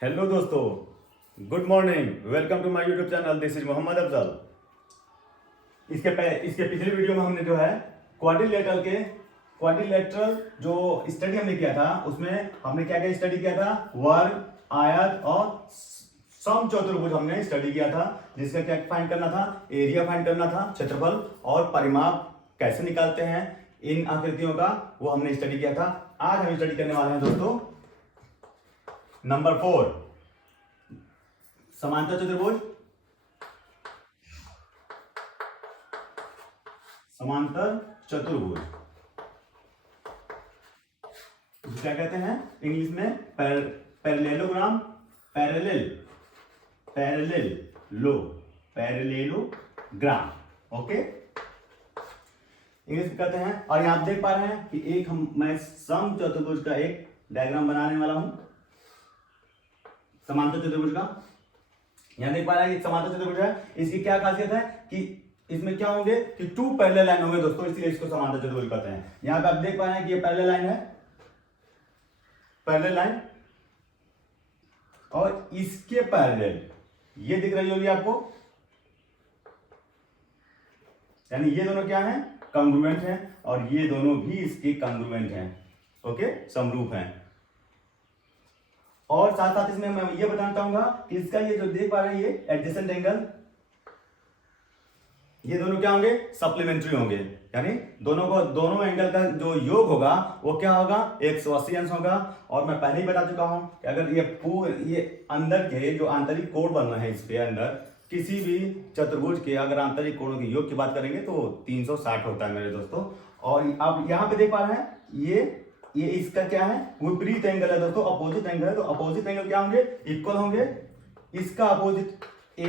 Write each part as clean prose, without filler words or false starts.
Hello दोस्तों, good morning. Welcome to my YouTube channel. This is Mohammad Afzal. इसके पिछले video में हमने जो है क्वाड्रिलेटरल जो स्टडी हमने किया था, उसमें हमने क्या क्या स्टडी किया था? वर्ग, आयत और समचतुर्भुज हमने स्टडी किया था, जिसका क्या फाइंड करना था? एरिया फाइंड करना था, क्षेत्रफल और परिमाप कैसे निकालते हैं इन आकृतियों का, वो हमने स्टडी किया था। आज हम स्टडी करने वाले हैं दोस्तों नंबर 4, समांतर चतुर्भुज। समांतर चतुर्भुज क्या कहते हैं इंग्लिश में? Parallelogram, parallel, parallelo, parallelogram. Okay, English में कहते हैं। और यहां आप देख पा रहे हैं कि मैं समचतुर्भुज का एक डायग्राम बनाने वाला हूं, समांतर चतुर्भुज का। यहां देख पा रहे हैं कि समांतर चतुर्भुज है। इसकी क्या खासियत है कि इसमें क्या होंगे कि टू पैरेलल लाइन होंगे दोस्तों, इसलिए इसको समांतर चतुर्भुज कहते हैं। यहां पे आप देख पा रहे हैं कि ये पैरेलल लाइन है, पैरेलल लाइन, और इसके पैरेलल ये दिख रही होगी आपको, यानी ये दोनों क्या हैं? कॉन्ग्रुएंट हैं, और ये दोनों भी इसके कॉन्ग्रुएंट हैं। ओके, समरूप हैं। और साथ साथ इसमें मैं ये बताना चाहूंगा कि इसका ये जो देख पा रहे हैं ये एडजेसेंट एंगल, ये दोनों क्या होंगे? सप्लीमेंट्री होंगे, यानी दोनों एंगल का जो योग होगा वो क्या होगा? 180 अंश होगा। और मैं पहले ही बता चुका हूं कि अगर ये अंदर के जो आंतरिक कोण बन रहे हैं, इसके अंदर किसी भी चतुर्भुज के अगर आंतरिक कोणों के योग की बात करेंगे तो 360 होता है मेरे दोस्तों। और आप यहां पे देख पा रहे हैं ये इसका क्या है? विपरीत एंगल है दोस्तों, अपोजिट एंगल है। तो अपोजिट एंगल क्या होंगे? इक्वल होंगे। इसका opposite A,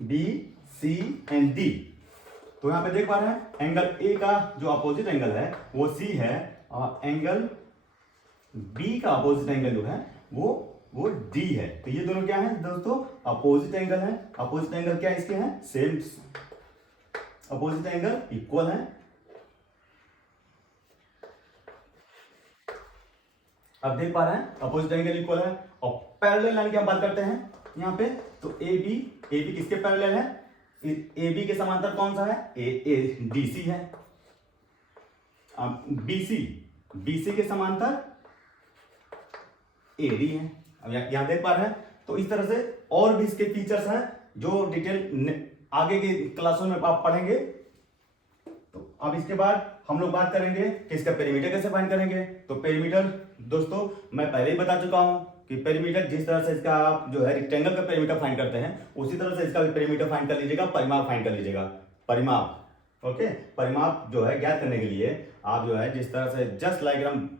B, C and D. तो यहां पे देख पा रहे हैं एंगल ए का जो अपोजिट एंगल है वो सी है, और एंगल बी का अपोजिट एंगल जो है वो डी है। तो ये दोनों क्या है दोस्तों? अपोजिट एंगल है। अपोजिट एंगल क्या इसके हैं? सेम अपोजिट एंगल, इक्वल है। अब देख पा रहे हैं अपोजिट एंगल इक्वल है। और पैरेलल लाइन की हम बात करते हैं यहां पे, तो ए बी किसके पैरेलल है? ए बी के समांतर कौन सा है? ए डी सी है। अब बीसी के समांतर ए डी है। अब यहां देख पा रहे हैं। तो इस तरह से और भी इसके फीचर्स हैं जो डिटेल आगे के क्लासों में आप पढ़ेंगे। तो अब इसके बाद हम लोग बात करेंगे कि इसका पेरीमीटर कैसे फाइंड करेंगे। तो पेरीमीटर दोस्तों मैं पहले ही बता चुका हूं कि पेरीमीटर जिस तरह से इसका आप जो है रेक्टेंगल का पेरीमीटर फाइंड करते हैं, उसी तरह से इसका भी पेरीमीटर फाइंड कर लीजिएगा, परिमाप फाइंड कर लीजिएगा। परिमाप, ओके, परिमाप जो है ज्ञात करने के लिए आप जो है जिस तरह से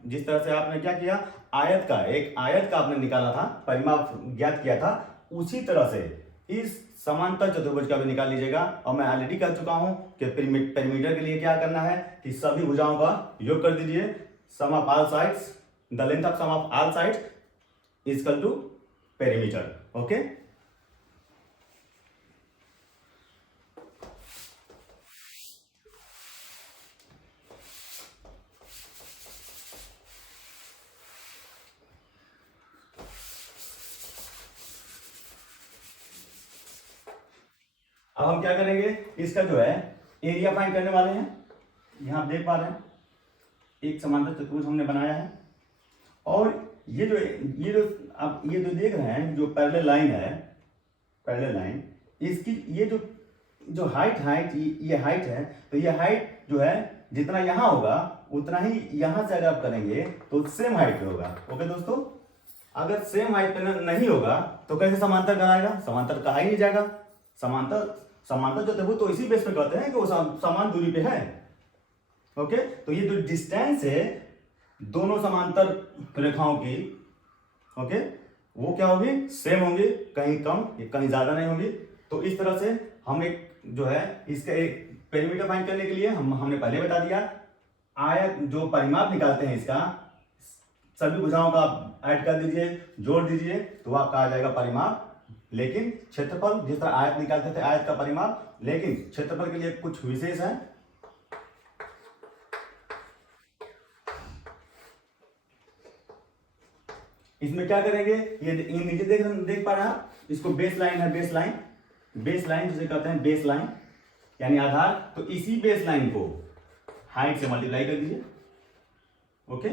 जिस तरह से आपने क्या किया, एक आयत का आपने निकाला था, परिमाप ज्ञात किया था, उसी तरह से इस समांतर चतुर्भुज का भी निकाल लीजिएगा। और मैं ऑलरेडी कह चुका हूं कि पेरीमीटर के लिए क्या करना है कि सभी भुजाओं का योग कर दीजिए। Sum of all sides, the length of sum of all sides is equal to perimeter. Okay, अब हम क्या करेंगे, इसका जो है एरिया फाइंड करने वाले हैं। यहां आप देख पा रहे हैं एक समांतर चतुर्भुज हमने बनाया है, और ये जो आप ये जो देख रहे हैं जो पैरेलल लाइन है, पैरेलल लाइन, इसकी ये जो हाइट ये हाइट है। तो ये हाइट जो है जितना यहां होगा उतना ही यहां से अगर आप करेंगे तो सेम हाइट पे होगा। ओके दोस्तों, अगर सेम हाइट पे नहीं होगा तो कैसे समांतर कराएगा? समांतर कहा ही नहीं जाएगा। समांतर चतुर्भुज तो इसी बेस पे कहते हैं कि वो समान दूरी पे है। ओके, तो ये जो डिस्टेंस है दोनों समांतर रेखाओं की, ओके, वो क्या होगी? सेम होंगी, कहीं कम कहीं ज्यादा नहीं होगी। तो इस तरह से हम एक जो है इसका एक पेरीमीटर फाइंड करने के लिए हमने पहले बता दिया, आयत जो परिमाप निकालते हैं इसका, सभी भुजाओं का ऐड कर दीजिए, जोड़ दीजिए, तो आपका आ जाएगा परिमाप। लेकिन क्षेत्रफल, जिस तरह आयत निकालते थे आयत का परिमाप, लेकिन क्षेत्रफल के लिए कुछ विशेष है। इसमें क्या करेंगे, ये नीचे देख पा रहे हैं आप, इसको बेस लाइन है, बेस लाइन जिसे कहते हैं बेस लाइन यानी आधार। तो इसी बेस लाइन को हाइट से मल्टीप्लाई कर दीजिए। ओके,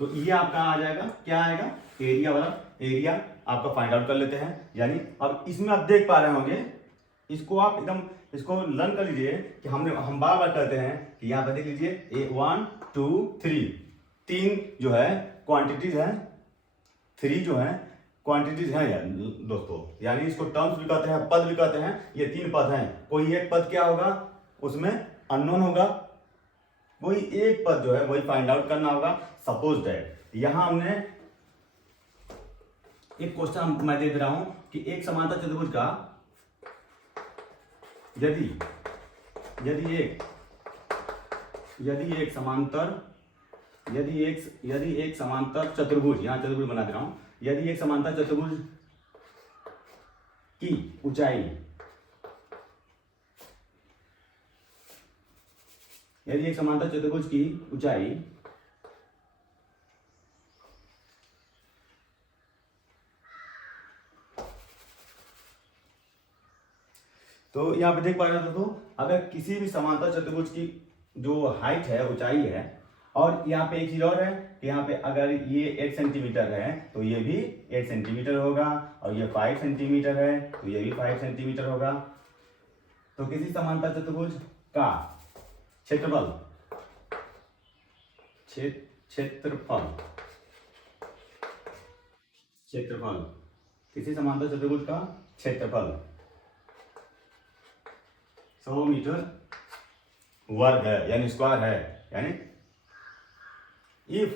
तो ये आपका आ जाएगा, क्या आएगा, एरिया वाला। एरिया आपका फाइंड आउट कर लेते हैं। यानी अब इसमें आप देख पा रहे होंगे, इसको आप एकदम इसको लर्न कर लीजिए कि हम बार बार करते हैं कि यहाँ पर देख लीजिए 1 2 3 तीन जो है क्वांटिटीज हैं, 3 जो है क्वांटिटीज हैं यार दोस्तों। यानी इसको टर्म्स भी कहते हैं, पद भी कहते हैं। ये 3 पद हैं। कोई एक पद क्या होगा, उसमें अननोन होगा, कोई एक पद जो है वही फाइंड आउट करना होगा। सपोज दैट यहां हमने एक क्वेश्चन मैं दे रहा हूं कि एक समांतर चतुर्भुज का यदि एक समांतर चतुर्भुज, यहां चतुर्भुज बना दे रहा हूं, यदि एक समांतर चतुर्भुज की ऊंचाई, यदि एक समांतर चतुर्भुज की ऊंचाई तो यहां पे देख पा रहे हो दोस्तों, अगर किसी भी समांतर चतुर्भुज की जो हाइट है, ऊंचाई है, और यहाँ पे एक चीज और है कि यहाँ पे अगर ये 8 सेंटीमीटर है तो ये भी 8 सेंटीमीटर होगा, और ये 5 सेंटीमीटर है तो ये भी 5 सेंटीमीटर होगा। तो किसी समांतर चतुर्भुज का क्षेत्रफल किसी समांतर चतुर्भुज का क्षेत्रफल 100 मीटर वर्ग है, यानी स्क्वायर है। यानी if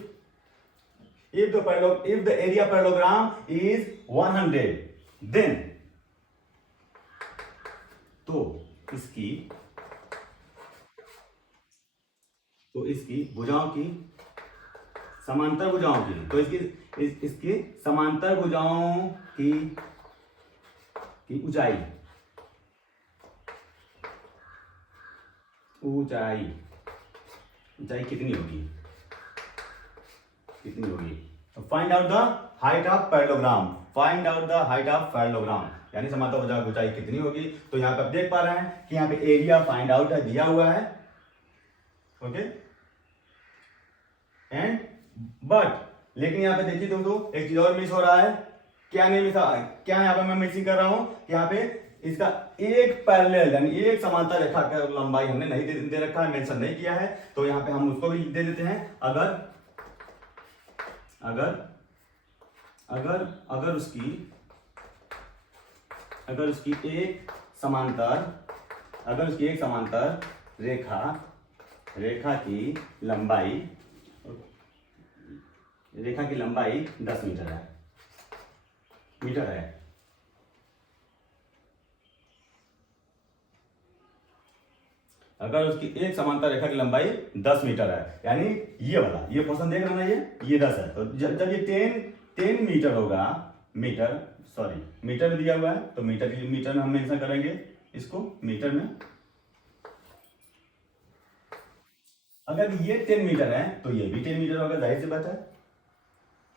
the area parallelogram is 100, then तो इसकी भुजाओं की समांतर भुजाओं की, तो इसकी समांतर भुजाओं की ऊंचाई कितनी होगी, तो find out the height of parallelogram, यानी समांतर भुजा की ऊंचाई कितनी होगी। तो यहाँ पे आप देख पा रहे हैं कि यहाँ पे एरिया फाइंड आउट है, दिया हुआ है। ओके, एंड बट लेकिन यहाँ पे देखिए दोस्तों, एक चीज और मिस हो रहा है। क्या नहीं मिस, क्या यहाँ पे मैं मिसिंग कर रहा हूं, यहाँ पे इसका एक पैरेलल यानी एक समांतर रेखा का लंबाई हमने नहीं दे रखा है, मेंशन नहीं किया है। तो यहाँ पे हम उसको भी दे देते हैं। अगर उसकी एक समांतर रेखा की लंबाई 10 मीटर है। अगर उसकी एक समांतर रेखा की लंबाई 10 मीटर है, यानी ये वाला, ये क्वेश्चन देख रहे हैं ना, ये 10 है। तो जब ये 10 मीटर होगा, मीटर में दिया हुआ है, तो मीटर में हम मेंशन करेंगे इसको मीटर में। अगर ये 10 मीटर है तो ये भी 10 मीटर होगा, जाहिर सी बात है।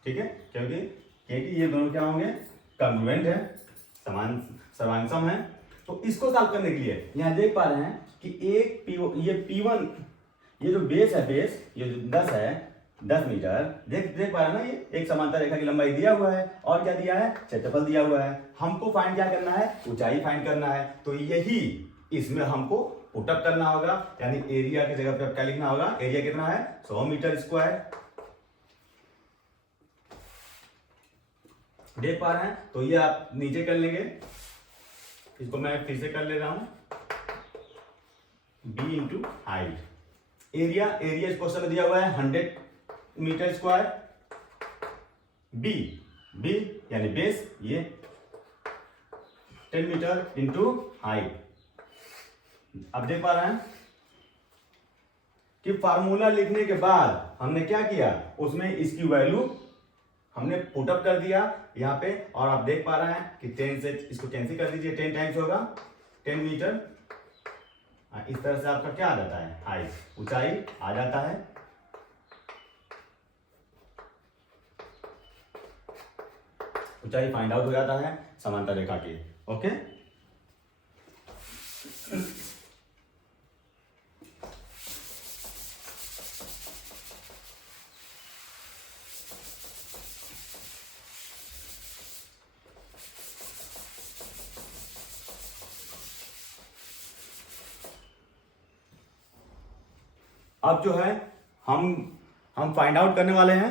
ठीक है, क्योंकि ये दोनों क्या होंगे, कॉन्ग्रुएंट है, समांसम है। तो इसको सॉल्व करने के लिए यहां देख पा रहे हैं कि ये P1, ये जो बेस है, ये जो 10 है, 10 मीटर, देख पा रहे हैं ना, ये एक समांतर रेखा की लंबाई दिया हुआ है, और क्या दिया है, क्षेत्रफल दिया हुआ है। हमको फाइंड क्या करना है, ऊंचाई फाइंड करना है। तो यही इसमें हमको पुटअप करना होगा, यानी एरिया की जगह पे क्या लिखना होगा, एरिया कितना है, 100 मीटर स्क्वायर। देख पा रहे हैं, तो ये आप नीचे कर लेंगे, इसको मैं फिर से कर ले रहा हूं, b इंटू हाइट। एरिया इस क्वेश्चन में दिया हुआ है 100 मीटर स्क्वायर। b यानी बेस, ये 10 मीटर इंटू हाइट। अब देख पा रहे हैं कि फार्मूला लिखने के बाद हमने क्या किया, उसमें इसकी वैल्यू हमने पुटअप कर दिया यहाँ पे, और आप देख पा रहे हैं कि 10 से इसको कैंसिल कर दीजिए, 10 टाइम्स होगा 10 मीटर। इस तरह से आपका क्या आ जाता है, हाइट, ऊंचाई आ जाता है। ऊंचाई फाइंड आउट हो जाता है समांतर रेखा की। ओके, अब जो है हम फाइंड आउट करने वाले हैं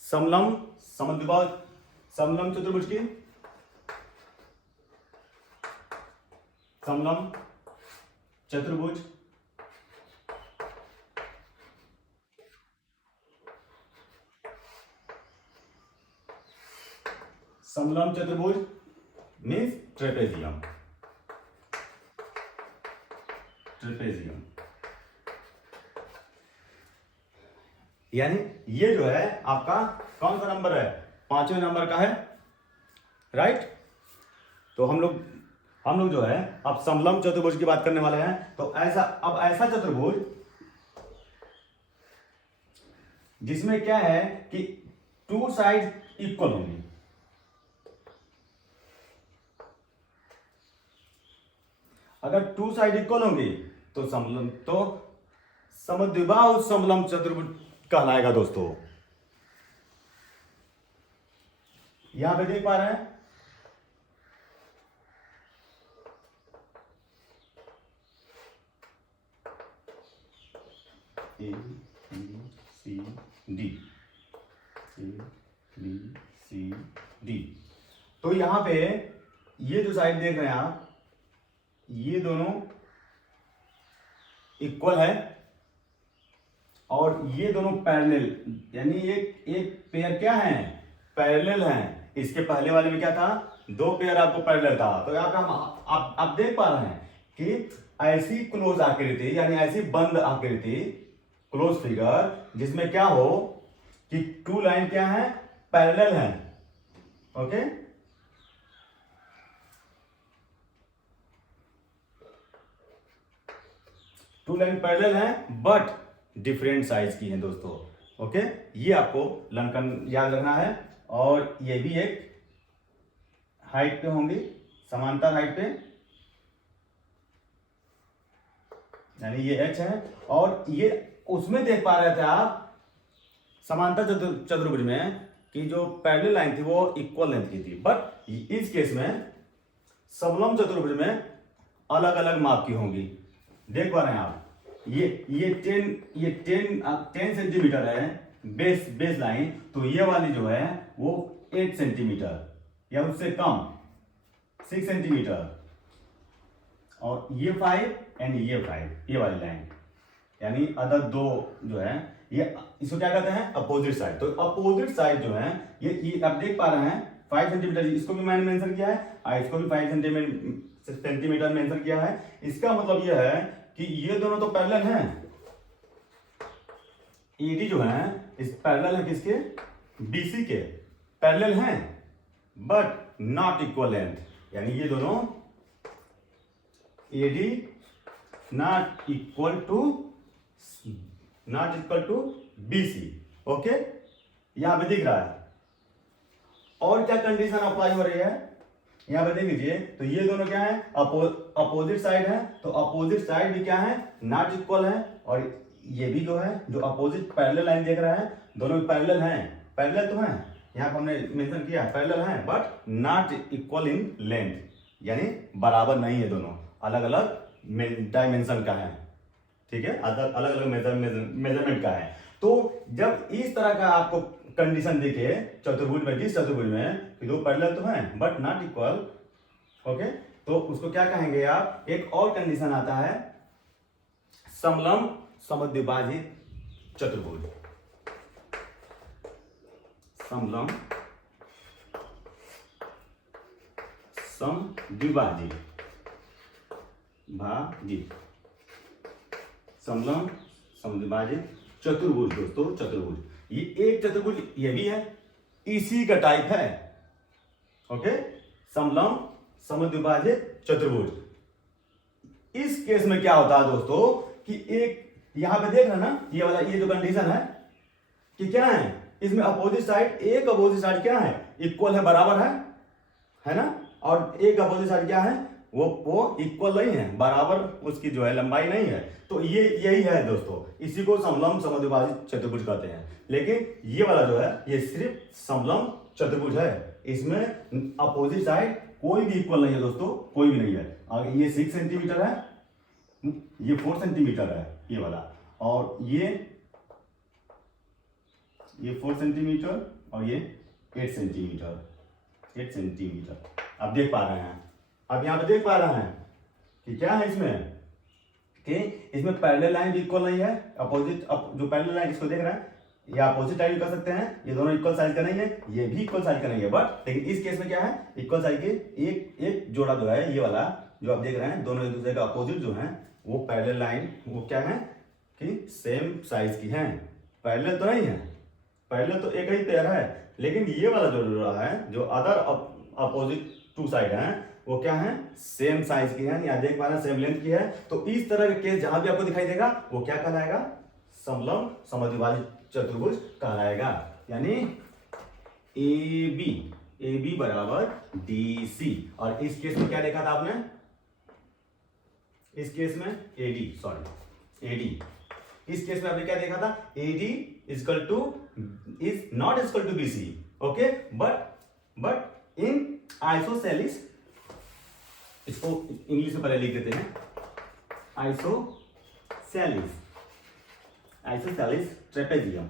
समलंब समद्विबाहु समलंब चतुर्भुज की, समलंब चतुर्भुज समलंब चतुर्भुज मीन्स ट्रेपेजियम, ट्रेपेजियम यानी ये जो है आपका कौन सा नंबर है, 5वें नंबर का है, राइट। तो हम लोग जो है अब समलंब चतुर्भुज की बात करने वाले हैं। तो ऐसा चतुर्भुज जिसमें क्या है कि टू साइड इक्वल होंगी, अगर टू साइड इक्वल होंगी तो समद्विबाहु समलंब चतुर्भुज कहलाएगा दोस्तों। यहां पे देख पा रहे हैं A B C D, A B C D। तो यहां पे ये जो साइड देख रहे हैं आप, ये दोनों इक्वल है और ये दोनों पैरेलल, यानी एक पेयर क्या है, पैरेलल है। इसके पहले वाले में क्या था, दो पेयर आपको पैरेलल था। तो यहाँ पे हम आप देख पा रहे हैं कि ऐसी क्लोज आकृति यानी ऐसी बंद आकृति, क्लोज फिगर, जिसमें क्या हो कि टू लाइन क्या है, पैरेलल है। ओके, टू लाइन पैरेलल है बट डिफरेंट साइज की है दोस्तों। ओके, ये आपको याद रखना है। और ये भी एक हाइट पे होंगी, समांतर हाइट पे, यानी ये h है और ये उसमें देख पा रहे थे आप समांतर चतुर्भुज में कि जो पैरेलल लाइन थी वो इक्वल लेंथ की थी, बट इस केस में समलंब चतुर्भुज में अलग अलग माप की होंगी। देख पा रहे हैं आप, ये 10 सेंटीमीटर है बेस लाइन, तो ये वाली जो है वो 8 सेंटीमीटर या उससे कम, 6 सेंटीमीटर, और ये 5 एंड ये 5, ये वाली लाइन, यानी अदर दो जो है ये, इसको क्या कहते हैं, अपोजिट साइड। तो अपोजिट साइड जो है ये आप देख पा रहे हैं 5 सेंटीमीटर, इसको भी मैंने मेंशन किया है, इसको भी 5 सेंटीमीटर मेंशन किया है। इसका मतलब यह है कि ये दोनों तो पैरेलल हैं, ईडी जो है इस पैरेलल है किसके, बीसी के पैरेलल हैं बट नॉट इक्वल लेंथ, यानी ये दोनों AD not equal to BC. Okay, यहां पे दिख रहा है। और क्या कंडीशन अप्लाई हो रही है यहां पे देख लीजिए, तो ये दोनों क्या है, अपोजिट साइड है, तो अपोजिट साइड भी क्या है, नॉट इक्वल है, और ये भी जो है जो अपोजिट पैरेलल लाइन देख रहा है, दोनों पैरेलल हैं, पैरेलल तो हैं, यहाँ पर हमने मेंशन किया पैरेलल हैं but not equal in length, यानी बराबर नहीं है, दोनों अलग अलग डायमेंशन का है, ठीक है, अलग अलग मेजरमेंट का है। तो जब इस तरह का आपको कंडीशन दिखे चतुर्भुज में, जिस चतुर्भुज में कि दो पैरेलल तो हैं बट नॉट इक्वल, ओके, तो उसको क्या कहेंगे आप, एक और कंडीशन आता है समलंब समद्विभाजित चतुर्भुज, समलंब समद्विभाजित समलंब समद्विभाजित चतुर्भुज दोस्तों, चतुर्भुज, ये एक चतुर्भुज ये भी है, इसी का टाइप है। ओके, समलंब समद्विभाजित चतुर्भुज। इस केस में क्या होता है दोस्तों कि एक यहां पे देख रहे ना, ये वाला ये जो कंडीशन है कि क्या है, इसमें अपोजिट साइड, एक अपोजिट साइड क्या है, इक्वल है, बराबर है ना, और एक अपोजिट साइड क्या है, वो इक्वल नहीं है, बराबर उसकी जो है लंबाई नहीं है। तो ये यही है दोस्तों, इसी को समलंब समद्विभाजित चतुर्भुज कहते हैं। लेकिन ये वाला जो है ये सिर्फ समलंब चतुर्भुज है, इसमें अपोजिट साइड कोई भी इक्वल नहीं है दोस्तों, कोई भी नहीं है। आगे ये 6 सेंटीमीटर है, ये 4 सेंटीमीटर है ये वाला, और ये 4 सेंटीमीटर और ये 8 सेंटीमीटर। आप देख पा रहे हैं, आप यहाँ पे देख पा रहे हैं कि क्या है इसमें, कि इसमें पैरेलल लाइन भी इक्वल नहीं है, अपोजिट जो पैरेलल लाइन इसको देख रहे हैं ये अपोजिट साइड कर सकते हैं, ये दोनों इक्वल साइज का नहीं है, ये भी इक्वल साइज का नहीं है, बट लेकिन इस केस में क्या है, इक्वल साइज के एक जोड़ा जो है, ये वाला जो आप देख रहे हैं, दोनों एक दूसरे का अपोजिट जो है वो पैरेलल लाइन, वो क्या है कि सेम साइज की है, पैरेलल तो नहीं है, पैरेलल तो एक ही पेयर है, लेकिन ये वाला जो जोड़ा है, जो अदर अपोजिट टू साइड है, वो क्या है, सेम साइज की है, यहाँ देख पा रहे हैं सेम लेंथ की है। तो इस तरह के केस जहां भी आपको दिखाई देगा वो क्या कहलाएगा, समलंब समद्विभाजित चतुर्भुज कहलाएगा। यानी ए बी बराबर डी सी। और इस केस में क्या देखा था आपने, इस केस में एडी, इस केस में आपने क्या देखा था, AD is not equal to BC, okay, but in isosceles, इसको इंग्लिश में पहले लिख देते हैं, isosceles trapezium,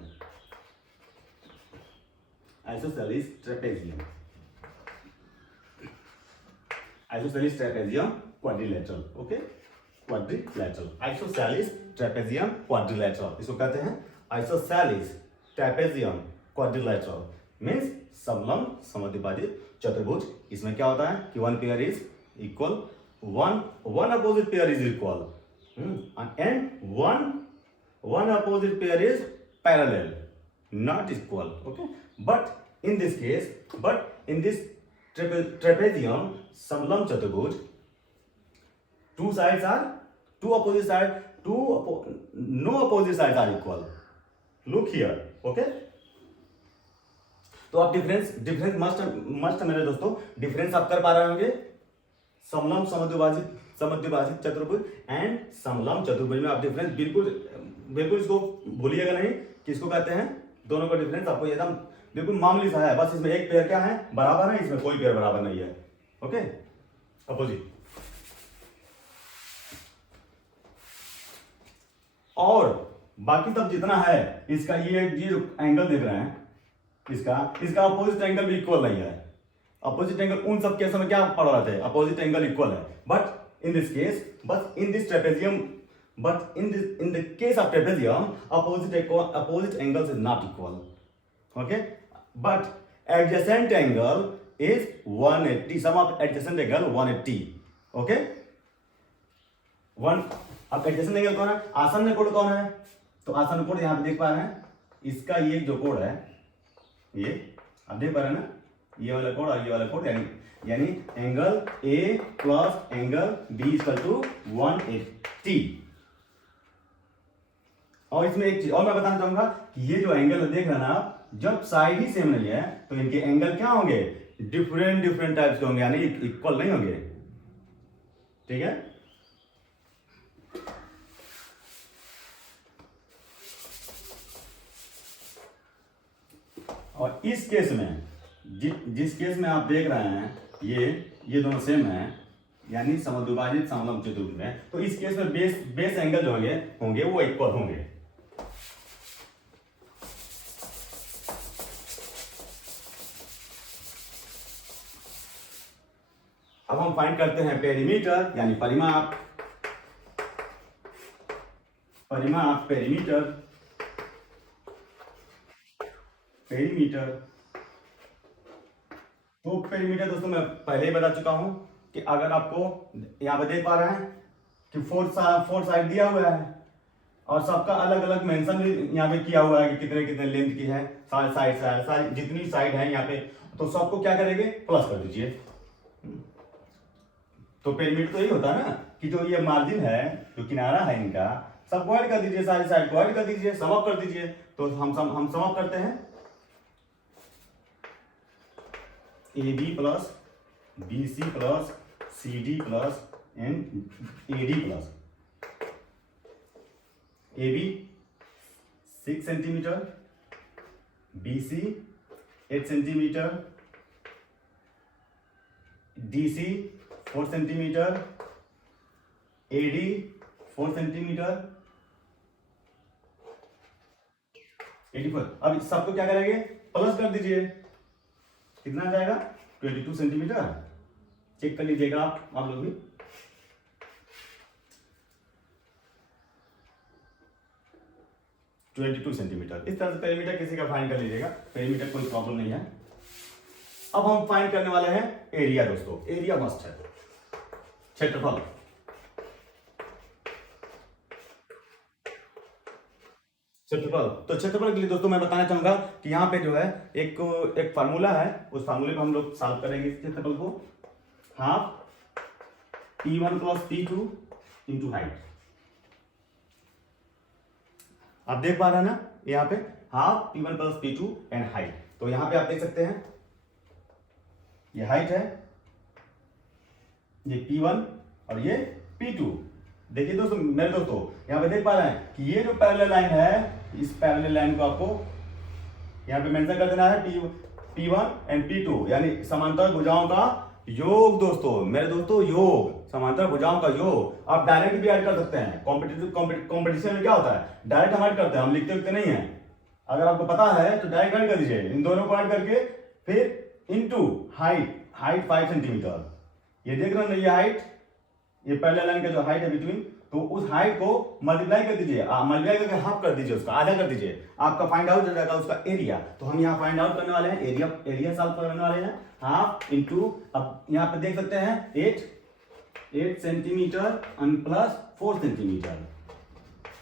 quadrilateral, okay, isosceles trapezium quadrilateral, इसको कहते हैं आइसोसेलिस ट्रेपेजियम क्वाड्रिलेटरल, मींस समलंब समद्विभाजित चतुर्भुज। इसमें क्या होता है कि one pair is equal, one opposite pair is equal, and one opposite pair is parallel, not equal, okay. But in this case, in this trapezium समलंब चतुर्भुज, no opposite sides are equal. Look here, okay. तो आप difference must मेरे दोस्तों, difference आप कर पा रहे होंगे समलंब समद्विभाजित चतुर्भुज एंड समलंब चतुर्भुज में आप डिफरेंस बिल्कुल इसको भूलिएगा नहीं कि इसको कहते हैं, दोनों का डिफरेंस आपको एकदम बिल्कुल मामूली सा है, बस इसमें एक पेयर क्या है, बराबर है, इसमें कोई पेयर बराबर नहीं है, ओके, अपोजिट। और बाकी सब जितना है इसका, ये जो एंगल देख रहे हैं, इसका अपोजिट एंगल भी इक्वल नहीं है। अपोजिट एंगल उन सब केसों में क्या पढ़ रहे थे, अपोजिट एंगल इक्वल है, but in this case, but in this trapezium, but in the case of trapezium opposite angles is not equal, okay, but adjacent angle is 180, sum of adjacent angle 180, okay. अब adjacent angle कौन है, आसन्न कोण कौन है, तो आसन्न कोण यहां पे देख पा रहे हैं, इसका ये जो कोण है, ये आप देख पा रहे हैं ना, ये वाला कोण और ये वाला कोण, यानी angle A plus angle B equal to 180। और इसमें एक चीज और मैं बताना चाहूंगा कि ये जो एंगल देख रहे हैं ना आप, जब साइड ही सेम नहीं है तो इनके एंगल क्या होंगे, डिफरेंट टाइप्स के होंगे, यानी इक्वल नहीं होंगे, ठीक है। और इस केस में जिस केस में आप देख रहे हैं ये दोनों सेम है, यानी समद्विभाजित समलंब चतुर्भुज में, तो इस केस में बेस एंगल जो होंगे वो इक्वल होंगे। अब हम फाइंड करते हैं पेरीमीटर, यानी परिमाप, पेरीमीटर। तो पेरीमीटर दोस्तों मैं पहले ही बता चुका हूं कि अगर आपको यहां पे देख पा रहे हैं कि फोर साइड दिया हुआ है और सबका अलग अलग मेंशन भी यहाँ पे किया हुआ है कि कितने कितने लेंथ की है, साइड जितनी साइड है यहाँ पे, तो सबको क्या करेंगे, प्लस कर दीजिए। तो पेरीमीटर तो यही होता है ना कि जो ये मार्जिन है, जो किनारा है इनका, सब को ऐड कर दीजिए, सारी साइड को ऐड कर दीजिए, सम अप कर दीजिए। तो हम सम अप करते हैं, A B plus B C plus C D plus and A D plus. A B 6 centimetre, B C 8 centimetre, D C 4 centimetre, A D 4 centimetre, 84। अब इस सबको क्या करेंगे, प्लस कर दीजिए, कितना आ जाएगा 22 सेंटीमीटर। चेक कर लीजिएगा आप लोग भी। ट्वेंटी सेंटीमीटर इस तरह से पेरीमीटर किसी का फाइंड कर लीजिएगा, पेरीमीटर कोई प्रॉब्लम नहीं है। अब हम फाइंड करने वाले हैं एरिया दोस्तों, एरिया मस्ट है, क्षेत्रफल। क्षेत्रफल, तो क्षेत्रफल के लिए दोस्तों मैं बताना चाहूंगा कि यहाँ पे जो है एक फार्मूला है, उस फार्मूले को हम लोग सॉल्व करेंगे क्षेत्रफल को। Half P1 plus P2 into height. आप देख पा रहे हैं ना यहाँ पे half P1 plus P2 and height. तो यहाँ पे आप देख सकते हैं ये हाइट है, ये P1 और ये P2। देखिए दोस्तों, मेरे दोस्तों यहाँ पे देख पा रहे हैं कि ये जो पैरेलल लाइन है, इस पैरेलल लाइन को आपको यहाँ पे मेंशन कर देना है P1 एंड P2, यानी समांतर भुजाओं का योग दोस्तों, मेरे दोस्तों योग, समांतर भुजाओं का योग। आप डायरेक्ट भी ऐड कर सकते हैं, कॉम्पिटिशन में क्या होता है डायरेक्ट हम ऐड करते हैं, हम लिखते नहीं है। अगर आपको पता है तो डायरेक्ट ऐड कर दीजिए, इन दोनों को ऐड करके फिर इनटू हाइट 5 सेंटीमीटर। ये देख रहे हैं ये हाइट, ये पैरेलल लाइन का जो हाइट है बिटवीन, तो उस हाइट को मल्टीप्लाई कर दीजिए, मल्टीप्लाई करके हाफ कर दीजिए, उसका आधा कर दीजिए, आपका फाइंड आउट हो जाएगा उसका एरिया। तो हम यहाँ फाइंड आउट करने वाले हैं एरिया सॉल्व करने वाले हैं। हाफ इंटू, अब यहाँ पे देख सकते हैं 8 centimetre plus 4 centimetre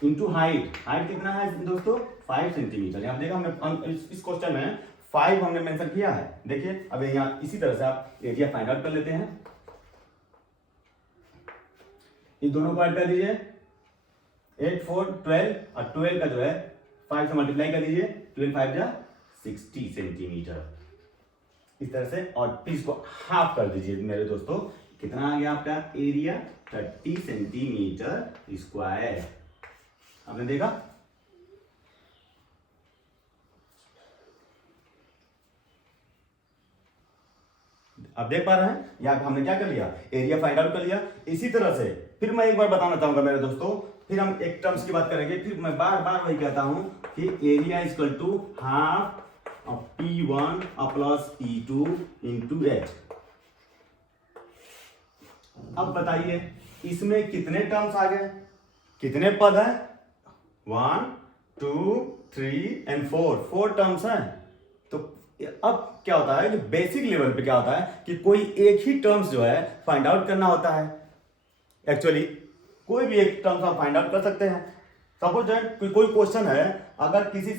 into height कितना है दोस्तों 5 सेंटीमीटर। यहाँ देखा हमने इस क्वेश्चन में 5 हमने मेंशन किया है। देखिए अब यहाँ इसी तरह से आप एरिया फाइंड आउट कर लेते हैं। इन दोनों को ऐड कर दीजिए, 8 4 12 और 12 का जो है 5 से मल्टीप्लाई कर दीजिए, 12 5 जा 60 सेंटीमीटर इस तरह से, और फिर इसको हाफ कर दीजिए मेरे दोस्तों। कितना आ गया आपका एरिया 30 सेंटीमीटर स्क्वायर। आपने देखा, आप देख पा रहे हैं यहाँ हमने क्या कर लिया, एरिया फाइंड आउट कर लिया। इसी तरह से फिर मैं एक बार बताना चाहूंगा मेरे दोस्तों, फिर हम एक टर्म्स की बात करेंगे। फिर मैं बार बार वही कहता हूं कि area equal to half of P1 plus P2 into H। अब बताइए इसमें कितने टर्म्स आ गए, कितने पद हैं, 1 2 3 एंड 4 टर्म्स हैं। तो अब क्या होता है कि बेसिक लेवल पे क्या होता है कि कोई एक ही टर्म्स जो है फाइंड आउट करना होता है। एक्चुअली कोई भी एक टर्म्स आप फाइंड आउट कर सकते हैं। सपोज कोई क्वेश्चन है, अगर किसी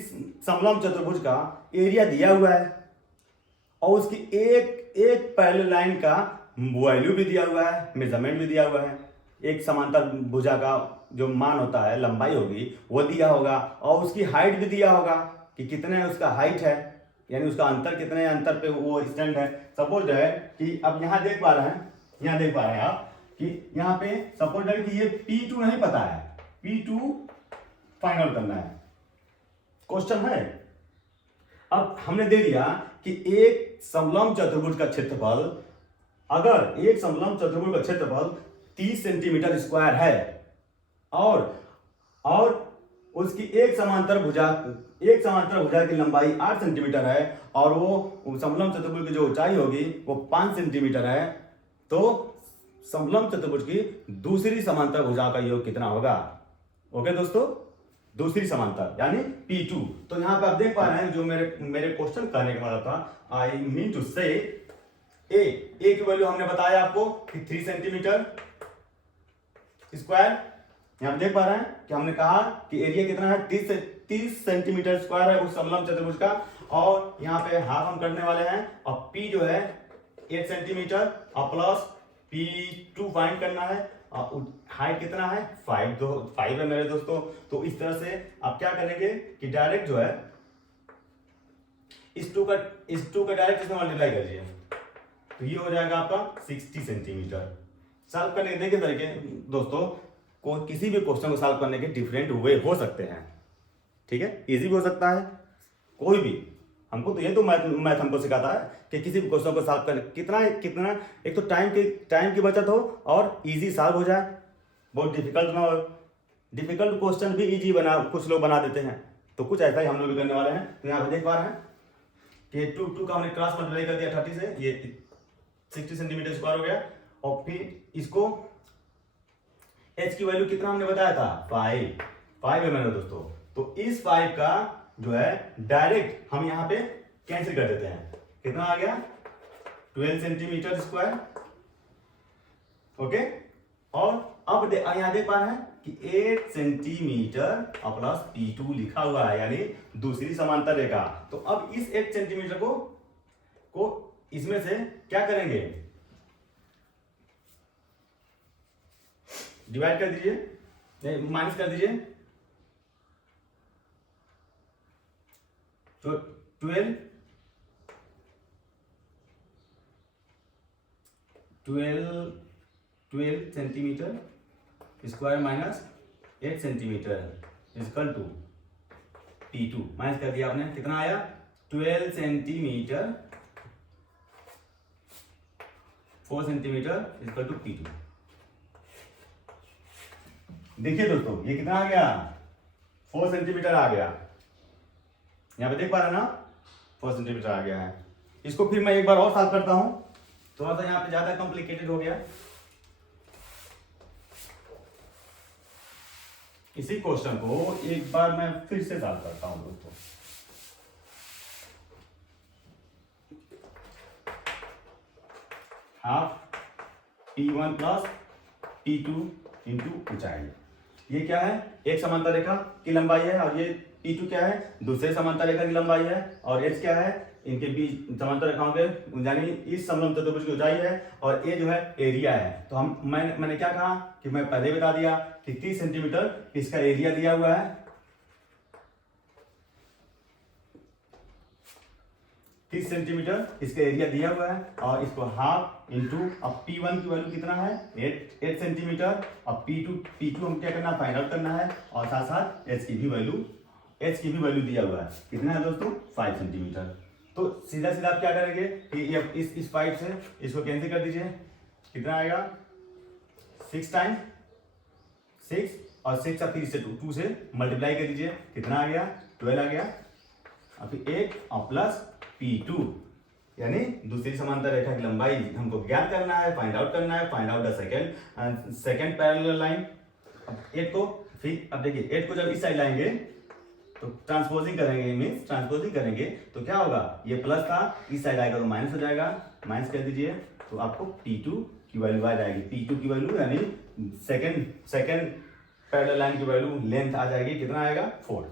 समलंब चतुर्भुज का एरिया दिया हुआ है और उसकी एक पैरेलल लाइन का वैल्यू भी दिया हुआ है, मेजरमेंट भी दिया हुआ है, एक समांतर भुजा का जो मान होता है लंबाई होगी वो दिया होगा, और उसकी हाइट भी दिया होगा कि कितने उसका हाइट है, यानी उसका अंतर कितने अंतर पे वो स्टैंड है। सपोज है कि अब यहाँ देख पा रहे हैं आप कि यहाँ पे सपोज है कि ये P2 नहीं पता है, P2 फाइंड आउट करना है, क्वेश्चन है। अब हमने दे दिया कि एक समलंब चतुर्भुज का क्षेत्रफल, अगर एक समलंब चतुर्भुज का क्षेत्रफल 30 सेंटीमीटर स्क्वायर है और उसकी एक समांतर भुजा की लंबाई 8 सेंटीमीटर है और वो समलंब चतुर्भुज की जो ऊंचाई होगी वो 5 सेंटीमीटर है, तो समलंब चतुर्भुज की दूसरी समांतर भुजा का योग कितना होगा। ओके दोस्तों, दूसरी समांतर यानी P2। तो यहां पे आप देख पा रहे हैं जो मेरे क्वेश्चन कहने का मतलब था, आई मीन टू से ए की वैल्यू हमने बताया आपको कि 3 सेंटीमीटर स्क्वायर। यहां पे देख पा रहे हैं कि हमने कहा कि एरिया कितना है 30 सेंटीमीटर स्क्वायर है उस समलंब चतुर्भुज का, और यहाँ पे हाफ हम करने वाले हैं, और P जो है 8 सेंटीमीटर और प्लस P2 फाइंड करना है, और हाइट कितना है 5 है मेरे दोस्तों। तो इस तरह से आप क्या करेंगे कि डायरेक्ट जो है इस टू का डायरेक्ट इसमें मल्टीप्लाई कर दीजिए, तो ये हो जाएगा आपका 60 सेंटीमीटर। सॉल्व करने के देखिए तरीके दोस्तों, को किसी भी क्वेश्चन को सॉल्व करने के डिफरेंट वे हो सकते हैं, ठीक है, इजी भी हो सकता है कोई भी। हमको तो ये तो मैथ हमको सिखाता है कि किसी भी क्वेश्चन को सॉल्व करने कितना एक तो टाइम की बचत हो और इजी सॉल्व हो जाए, बहुत डिफिकल्ट ना हो। डिफिकल्ट क्वेश्चन भी इजी बना कुछ लोग बना देते हैं, तो कुछ ऐसा ही हम लोग भी करने वाले हैं। तो यहाँ पे देख पा रहे हैं कि 2 का हमने क्रॉस मल्टीप्लाई कर दिया 30 से, ये 60 सेंटीमीटर स्क्वायर हो गया। और फिर इसको h की वैल्यू कितना हमने बताया था, 5 है मेरे दोस्तों। तो इस 5 का जो है डायरेक्ट हम यहाँ पे कैंसिल कर देते हैं। कितना आ गया, 12 सेंटीमीटर स्क्वायर। ओके, और अब यहाँ देख पा रहे हैं कि 8 सेंटीमीटर प्लस P2 लिखा हुआ है, यानी दूसरी समांतर रेखा। तो अब इस 8 सेंटीमीटर को इसमें से क्या करेंगे, डिवाइड कर दीजिए, माइनस कर दीजिए। तो 12 centimetre square minus 8 centimetre equal to P2 minus कर दिया आपने, कितना आया 12 centimetre 4 centimetre equal to P2। देखिए दोस्तों ये कितना आ गया, 4 सेंटीमीटर आ गया। यहां पे देख पा रहे हैं ना, 4 सेंटीमीटर आ गया है। इसको फिर मैं एक बार और सॉल्व करता हूं, थोड़ा सा यहाँ पे ज्यादा कॉम्प्लिकेटेड हो गया। इसी क्वेश्चन को एक बार मैं फिर से सॉल्व करता हूं दोस्तों। Half P1 plus P2 into ऊंचाई। ये क्या है, एक समांतर रेखा की लंबाई है, और ये P2 क्या है, दूसरे समांतर रेखा की लंबाई है, और h क्या है, इनके बीच समांतर रेखाओं के यानी इस समलंब चतुर्भुज की ऊंचाई है, और ये जो है एरिया है। तो मैंने क्या कहा कि मैं पहले बता दिया कि 30 सेंटीमीटर इसका एरिया दिया हुआ है, 30 सेंटीमीटर इसका एरिया दिया हुआ है, और इसको हाफ इंटू, अब P1 की वैल्यू कितना है 8 सेंटीमीटर, और P2 हम क्या करना, फाइंड आउट करना है, और साथ साथ h की भी वैल्यू दिया हुआ है। कितना है दोस्तों, 5 सेंटीमीटर। तो सीधा सीधा आप क्या करेंगे कि इस 5 से इसको कैंसिल कर दीजिए, कितना आएगा 6 टाइम 6, और 6 का फिर से 2 से मल्टीप्लाई कर दीजिए, कितना आ गया 12 आ गया। और फिर 1 और प्लस P2 यानी दूसरी समांतर रेखा की लंबाई हमको ज्ञात करना है, फाइंड आउट करना है, find out the second parallel line. अब 8 को फिर, अब देखिए 8 को जब इस साइड लाएंगे तो ट्रांसपोजिंग करेंगे, मींस ट्रांसपोजिंग करेंगे तो क्या होगा, ये प्लस था, इस साइड आएगा तो माइनस हो जाएगा, माइनस कर दीजिए, तो आपको P2 की वैल्यू आ जाएगी। P2 की वैल्यू यानी सेकंड पैरेलल लाइन की वैल्यू लेंथ आ जाएगी, कितना आएगा 4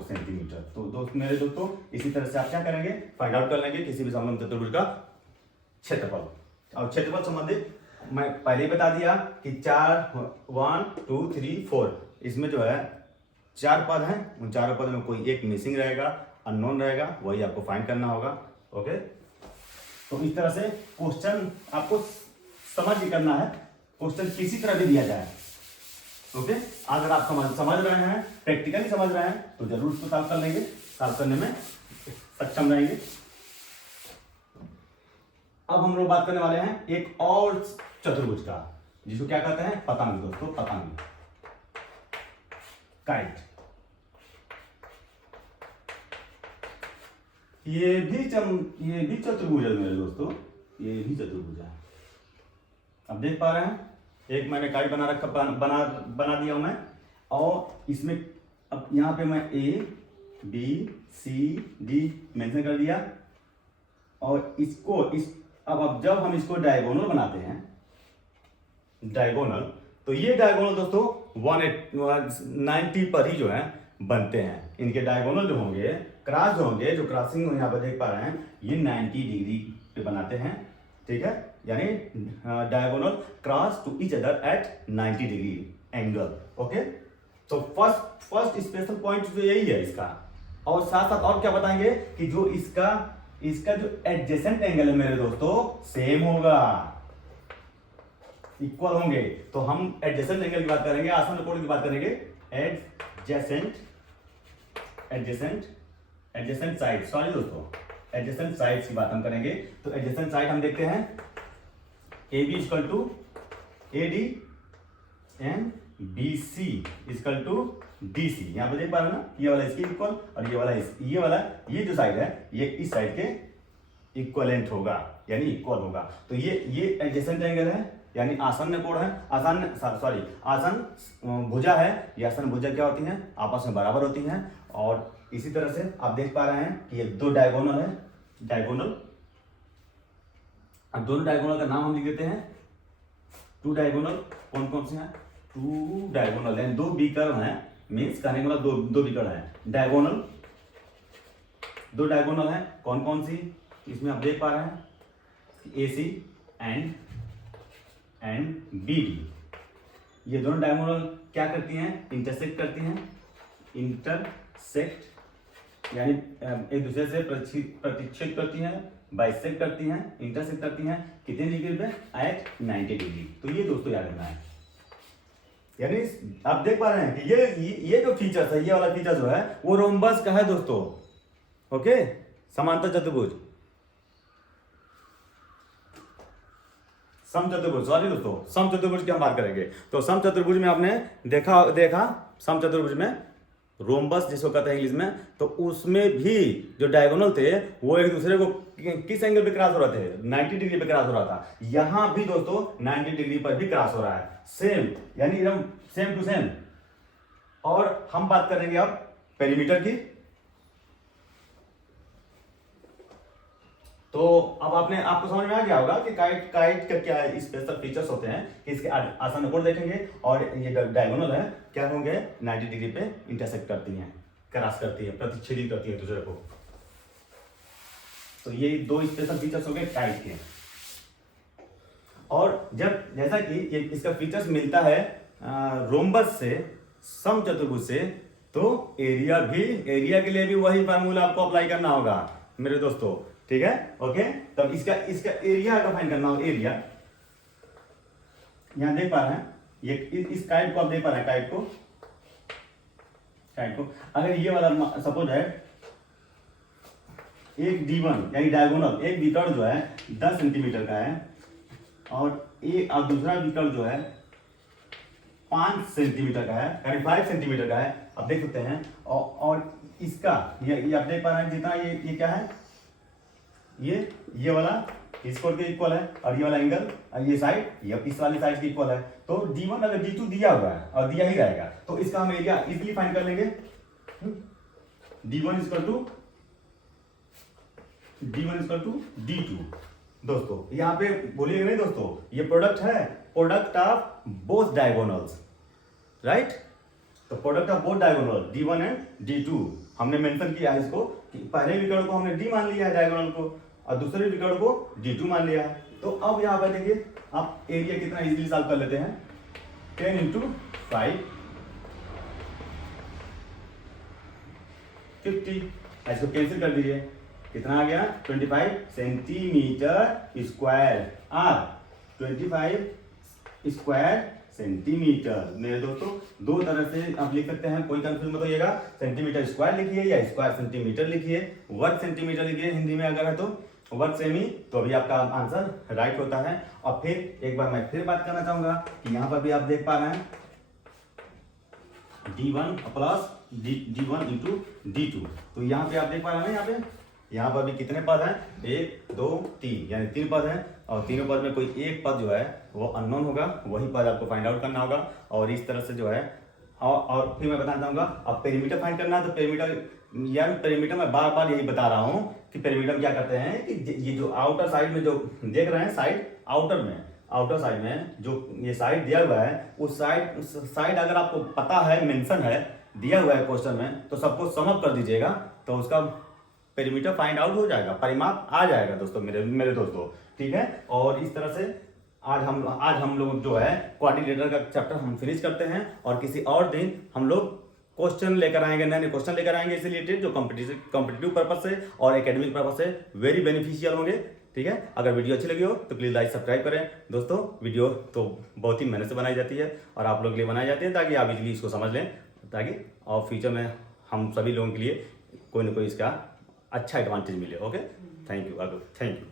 सेंटीमीटर। तो मेरे दोस्तों इसी तरह से आप क्या करेंगे, फाइंड आउट कर लेंगे किसी भी समलंब चतुर्भुज का क्षेत्रफल। और क्षेत्रफल संबंधित मैं पहले ही बता दिया कि 1 2 3 4 इसमें जो है 4 पद हैं, उन चारों पद में कोई एक मिसिंग रहेगा, अननोन रहेगा, वही आपको फाइंड करना होगा। ओके, तो इस तरह से क्वेश्चन आपको समझ ही करना है, क्वेश्चन किसी तरह भी दिया जाए। ओके, अगर आप समझ रहे हैं, प्रैक्टिकली समझ रहे हैं, तो जरूर उसको सॉल्व कर लेंगे, सॉल्व करने में सक्षम रहेंगे। अब हम लोग बात करने वाले हैं एक और चतुर्भुज का, जिसको क्या कहते हैं, पतंग दोस्तों, पतंग, काइट। ये भी चतुर्भुज है मेरे दोस्तों, ये भी चतुर्भुज है। अब देख पा रहे हैं, एक मैंने काइट बना रखा, बना दिया हूं मैं, और इसमें अब यहां पे मैं A B C D mention कर दिया, और इसको अब जब हम इसको डायगोनल बनाते हैं, डायगोनल, तो ये डायगोनल दोस्तों 190 पर ही जो है बनते हैं। इनके डायगोनल जो होंगे, क्रॉस जो होंगे, जो क्रॉसिंग यहाँ पर देख पा रहे हैं, ये 90 डिग्री पे बनाते हैं, ठीक है, यानी diagonal cross to each other at 90 degree angle. Okay, तो फर्स्ट स्पेशल पॉइंट जो यही है इसका, और साथ साथ और क्या बताएंगे कि जो इसका इसका जो एडजेसेंट एंगल है मेरे दोस्तों सेम होगा, इक्वल होंगे। तो हम एडजेसेंट एंगल की बात करेंगे, आसन्न कोण की बात करेंगे, एडजेसेंट साइड, सॉरी दोस्तों, एडजेसेंट साइड्स की बात हम करेंगे। तो एडजेसेंट साइड हम देखते हैं A B equal to A D and B C equal to D C. यहां पे देख पा रहे हो ना, ये वाला इसके इक्वल और ये वाला ये जो साइड है ये इस साइड के इक्वलेंट होगा, यानी इक्वल होगा। तो ये एडजेसेंट एंगल है, यानी आसन्न कोण है, आसन्न भुजा है। ये आसन्न भुजा क्या होती हैं, आपस में बराबर होती हैं। और इसी तरह से आप देख पा रहे हैं कि ये दो डायगोनल है, डायगोनल। अब दोनों डायगोनल का नाम हम लिख देते हैं, टू डायगोनल। कौन कौन से हैं, टू डायगोनल, यानी दो विकर्ण हैं, मीन्स कहने का मतलब दो विकर्ण हैं, डायगोनल। दो डायगोनल हैं, कौन कौन सी, इसमें आप देख पा रहे हैं ए सी एंड बी डी। ये दोनों डायगोनल क्या करती हैं, इंटरसेक्ट करती हैं, इंटरसेक्ट यानी एक दूसरे से प्रतिच्छेद करती हैं, बाइसेक्ट करती हैं, इंटरसेक्ट करती हैं, कितने डिग्री पे, एट 90 डिग्री। तो ये दोस्तों याद रखना है। यानी आप देख पा रहे हैं कि ये जो फीचर्स है, ये वाला फीचर जो है वो रोम्बस का है दोस्तों। ओके, समांतर चतुर्भुज, समचतुर्भुज, सॉरी दोस्तों, समचतुर्भुज की हम बात करेंगे। तो समचतुर्भुज में आपने देखा समचतुर्भुज में रोम्बस जिसको कहते हैं इंग्लिश में, तो उसमें भी जो डायगोनल थे वो एक दूसरे को किस एंगल पे क्रॉस हो रहे थे, 90 डिग्री पे क्रॉस हो रहा था। यहां भी दोस्तों 90 डिग्री पर भी क्रॉस हो रहा है, सेम, यानी एकदम सेम टू सेम। और हम बात करेंगे अब पेरीमीटर की। तो अब आपको समझ में आ गया होगा कि काइट का क्या स्पेशल फीचर्स होते हैं, कि इसके आसन्न कोण देखेंगे और ये डायगोनल है क्या होंगे, 90 डिग्री पे इंटरसेक्ट करती हैं, क्रॉस करती है, प्रतिच्छेदित करती है दूसरे को। तो ये दो स्पेशल फीचर्स हो गए काइट के। और जब जैसा कि इसका फीचर्स मिलता है रोम्बस से, समचतुर्भुज से, तो एरिया के लिए भी वही फार्मूला आपको अप्लाई करना होगा मेरे दोस्तों, ठीक है। ओके, तब इसका एरिया का फाइंड करना होगा। एरिया यहां देख पा रहे हैं, ये इस काइट को आप देख पा रहे हैं, काइट को अगर ये वाला सपोज है एक D1 यानी डायगोनल, एक विकर्ण जो है 10 सेंटीमीटर का है और दूसरा विकर्ण जो है 5 सेंटीमीटर का है, यानी 5 सेंटीमीटर का है। आप देख सकते हैं और इसका ये आप देख पा रहे हैं जितना ये क्या है, ये वाला इसको के इक्वल है और ये वाला एंगल ये साइड ये इस वाली साइड के इक्वल है। तो D1 अगर D2 दिया हुआ है और दिया ही रहेगा तो इसका हम एरिया इजीली फाइंड कर लेंगे। D1 equal to D2। दोस्तों यहाँ पे बोलिएगा नहीं दोस्तों, ये प्रोडक्ट है, product of both diagonals, right. तो product of both diagonal D1 and D2 हमने मेंशन किया है इसको, कि पहले विकर्ण को हमने D मान लिया है डायगोनल को और दूसरे विकर्ण को D2 मान लिया है। तो अब यहाँ पर देखिए आप एरिया कितना इजीली सॉल्व कर लेते हैं, 10 × 5 50। इसको कैंसिल कर दीजिए, कितना आ गया 25 सेंटीमीटर स्क्वायर, और 25 स्क्वायर सेंटीमीटर। मेरे दोस्तों दो तरह से आप लिख सकते हैं, कोई कंफ्यूज मत होइएगा, सेंटीमीटर स्क्वायर लिखिए या स्क्वायर सेंटीमीटर लिखिए, वर्ग सेंटीमीटर लिखिए हिंदी में अगर है तो वर्ग सेमी, तो अभी आपका आंसर राइट होता है। और फिर एक बार मैं फिर बात करना चाहूंगा कि यहाँ पर भी आप देख पा रहे हैं D1 प्लस D1 × D2। तो यहाँ पे आप देख पा रहे हैं ना, यहाँ पर भी कितने पद हैं, 1 2 3, यानी 3 पद हैं और तीनों पद में कोई एक पद जो है वो अननोन होगा, वही पद आपको फाइंड आउट करना होगा। और इस तरह से जो है और फिर मैं बताना चाहूंगा अब पेरीमीटर फाइंड करना है। तो पेरीमीटर मैं बार बार यही बता रहा हूँ कि पेरीमीटर क्या करते हैं कि ये जो आउटर साइड में जो देख रहे हैं साइड, आउटर साइड में जो ये साइड दिया हुआ है, उस साइड अगर आपको पता है, मेंशन है, दिया हुआ है क्वेश्चन में, तो सबको सम अप कर दीजिएगा तो उसका पेरीमीटर फाइंड आउट हो जाएगा, परिमाप आ जाएगा दोस्तों, मेरे दोस्तों, ठीक है। और इस तरह से आज हम लोग जो है क्वाड्रिलेटरल का चैप्टर हम फिनिश करते हैं और किसी और दिन हम लोग क्वेश्चन लेकर आएंगे, नए नए क्वेश्चन लेकर आएंगे इससे रिलेटेड, जो कॉम्पिटिटिव पर्पज से और एकेडमिक पर्पज से वेरी बेनिफिशियल होंगे। ठीक है, अगर वीडियो अच्छी लगी हो तो प्लीज़ लाइक सब्सक्राइब करें। दोस्तों वीडियो तो बहुत ही मेहनत से बनाई जाती है और आप लोग के लिए बनाई जाती है ताकि आप इजीली इसको समझ लें, ताकि और फ्यूचर में हम सभी लोगों के लिए कोई ना कोई इसका अच्छा एडवांटेज मिले। Okay, thank you.